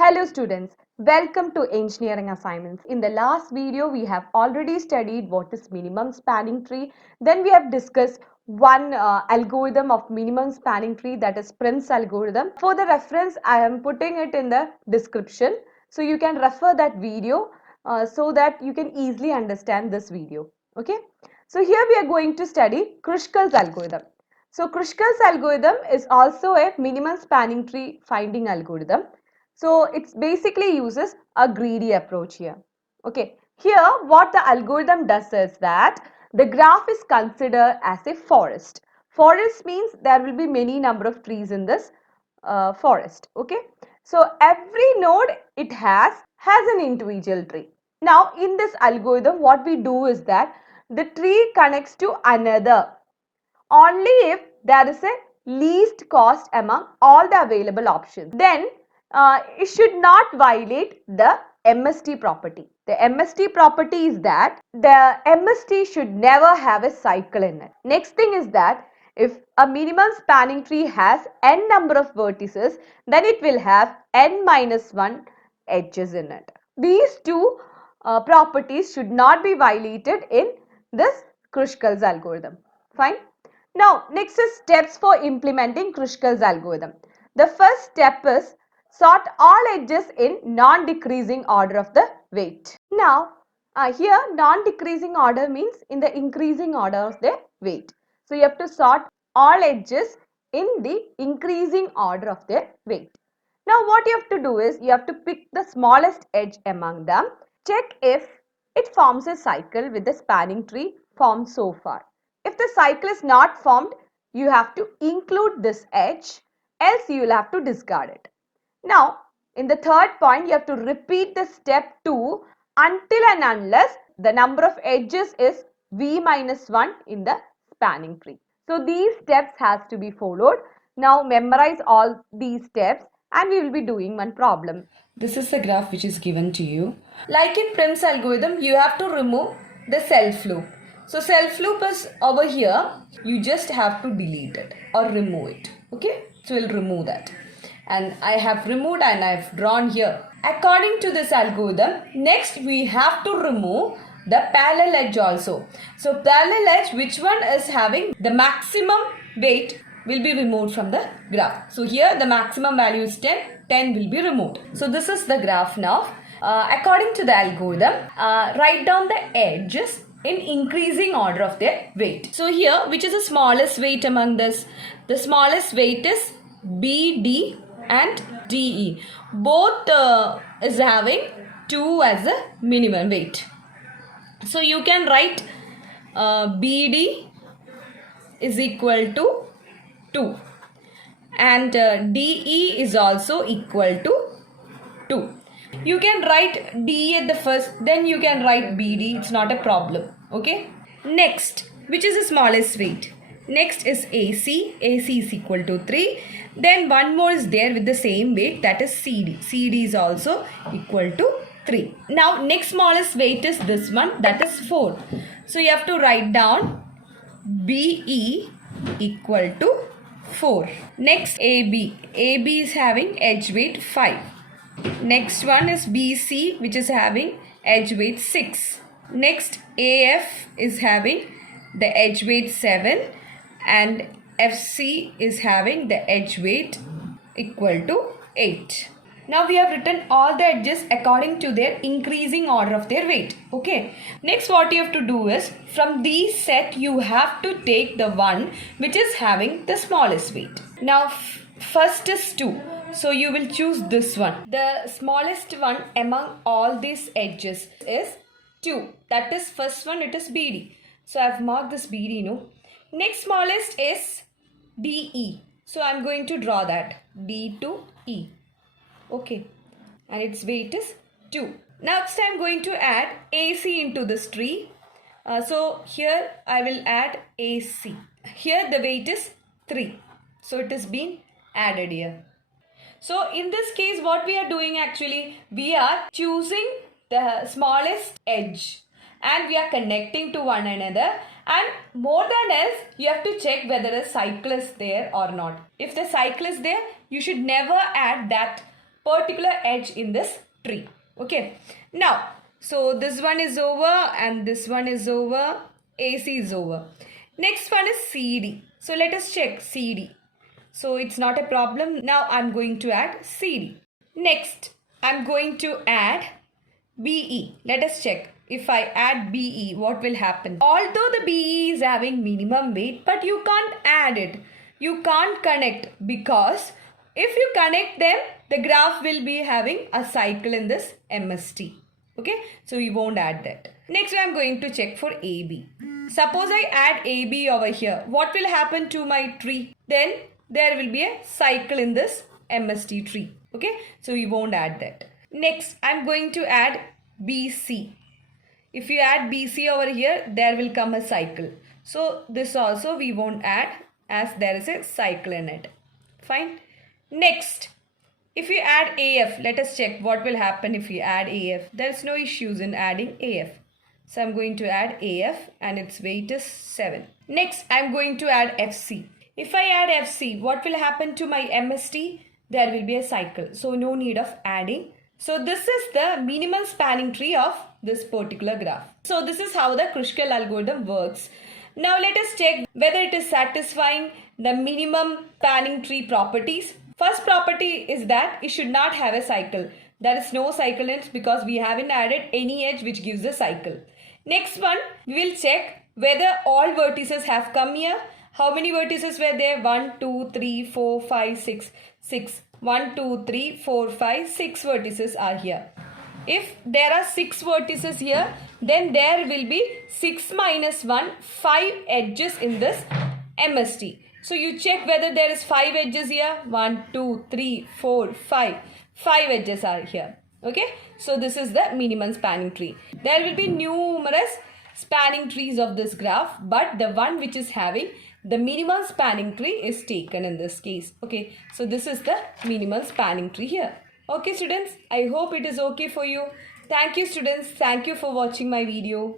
Hello students, welcome to engineering assignments. In the last video, we have already studied what is minimum spanning tree. Then we have discussed one algorithm of minimum spanning tree, that is Prim's algorithm. For the reference, I am putting it in the description. So you can refer that video so that you can easily understand this video. Okay. So here we are going to study Kruskal's algorithm. So Kruskal's algorithm is also a minimum spanning tree finding algorithm. So it basically uses a greedy approach here. Okay, here what the algorithm does is that the graph is considered as a forest. Forest means there will be many number of trees in this forest. Okay, so every node it has an individual tree. Now in this algorithm what we do is that the tree connects to another only if there is a least cost among all the available options. Then it should not violate the MST property. The MST property is that the MST should never have a cycle in it. Next thing is that if a minimum spanning tree has n number of vertices, then it will have n minus 1 edges in it. These two properties should not be violated in this Kruskal's algorithm. Fine. Now, next is steps for implementing Kruskal's algorithm. The first step is sort all edges in non-decreasing order of the weight. Now, here non-decreasing order means in the increasing order of the weight. So, you have to sort all edges in the increasing order of their weight. Now, what you have to do is you have to pick the smallest edge among them. Check if it forms a cycle with the spanning tree formed so far. If the cycle is not formed, you have to include this edge, else you will have to discard it. Now, in the third point, you have to repeat the step 2 until and unless the number of edges is v minus 1 in the spanning tree. So, these steps has to be followed. Now, memorize all these steps and we will be doing one problem. This is the graph which is given to you. Like in Prim's algorithm, you have to remove the self loop. So self loop is over here. You just have to delete it or remove it. Okay? So we'll remove that. And I have removed and I've drawn here. According to this algorithm, next we have to remove the parallel edge also. So parallel edge, which one is having the maximum weight, will be removed from the graph. So here the maximum value is 10. 10 will be removed. So this is the graph now. According to the algorithm, write down the edges in increasing order of their weight. So here, which is the smallest weight among this? The smallest weight is BD and DE. Both is having 2 as a minimum weight. So you can write BD is equal to 2 and DE is also equal to 2. You can write DE at the first, then you can write BD, it's not a problem. Okay. Next, which is the smallest weight? Next is AC. AC is equal to 3. Then one more is there with the same weight, that is CD. CD is also equal to 3. Now next smallest weight is this one, that is 4. So you have to write down BE equal to 4. Next AB. AB is having edge weight 5. Next one is BC, which is having edge weight 6. Next AF is having the edge weight 7 and FC is having the edge weight equal to 8. Now we have written all the edges according to their increasing order of their weight. Okay. Next what you have to do is from these set you have to take the one which is having the smallest weight. Now first is 2. So you will choose this one. The smallest one among all these edges is 2. That is first one, it is BD. So I have marked this BD, no. Next smallest is DE. So I am going to draw that D to E. Okay, and its weight is 2. Next I am going to add AC into this tree. So here I will add AC. Here the weight is 3. So it is being added here. So in this case what we are doing actually, we are choosing the smallest edge and we are connecting to one another, and more than else you have to check whether a cycle is there or not. If the cycle is there, you should never add that particular edge in this tree. Okay. Now, so this one is over and this one is over. AC is over. Next one is CD. So let us check CD. So it's not a problem. Now I'm going to add CD. Next, I'm going to add BE. Let us check. If I add BE, what will happen? Although the BE is having minimum weight, but you can't add it. You can't connect, because if you connect them, the graph will be having a cycle in this MST. Okay, so we won't add that. Next, I am going to check for AB. Suppose I add AB over here. What will happen to my tree? Then there will be a cycle in this MST tree. Okay, so we won't add that. Next, I am going to add BC. If you add BC over here, there will come a cycle. So this also we won't add, as there is a cycle in it. Fine. Next, if you add AF, let us check what will happen if you add AF. There is no issues in adding AF. So I'm going to add AF and its weight is 7. Next, I'm going to add FC. If I add FC, what will happen to my MST? There will be a cycle. So no need of adding. So this is the minimum spanning tree of this particular graph. So this is how the Kruskal algorithm works. Now let us check whether it is satisfying the minimum spanning tree properties. First property is that it should not have a cycle. There is no cycle in it because we haven't added any edge which gives a cycle. Next one, we will check whether all vertices have come here. How many vertices were there? 1, 2, 3, 4, 5, 6, 6. 1, 2, 3, 4, 5, 6 vertices are here. If there are 6 vertices here, then there will be 6 minus 1, 5 edges in this MST. So you check whether there is 5 edges here. 1, 2, 3, 4, 5. 5 edges are here. Okay. So this is the minimum spanning tree. There will be numerous spanning trees of this graph, but the one which is having the minimum spanning tree is taken in this case. Okay. So this is the minimum spanning tree here. Okay students, I hope it is okay for you. Thank you students. Thank you for watching my video.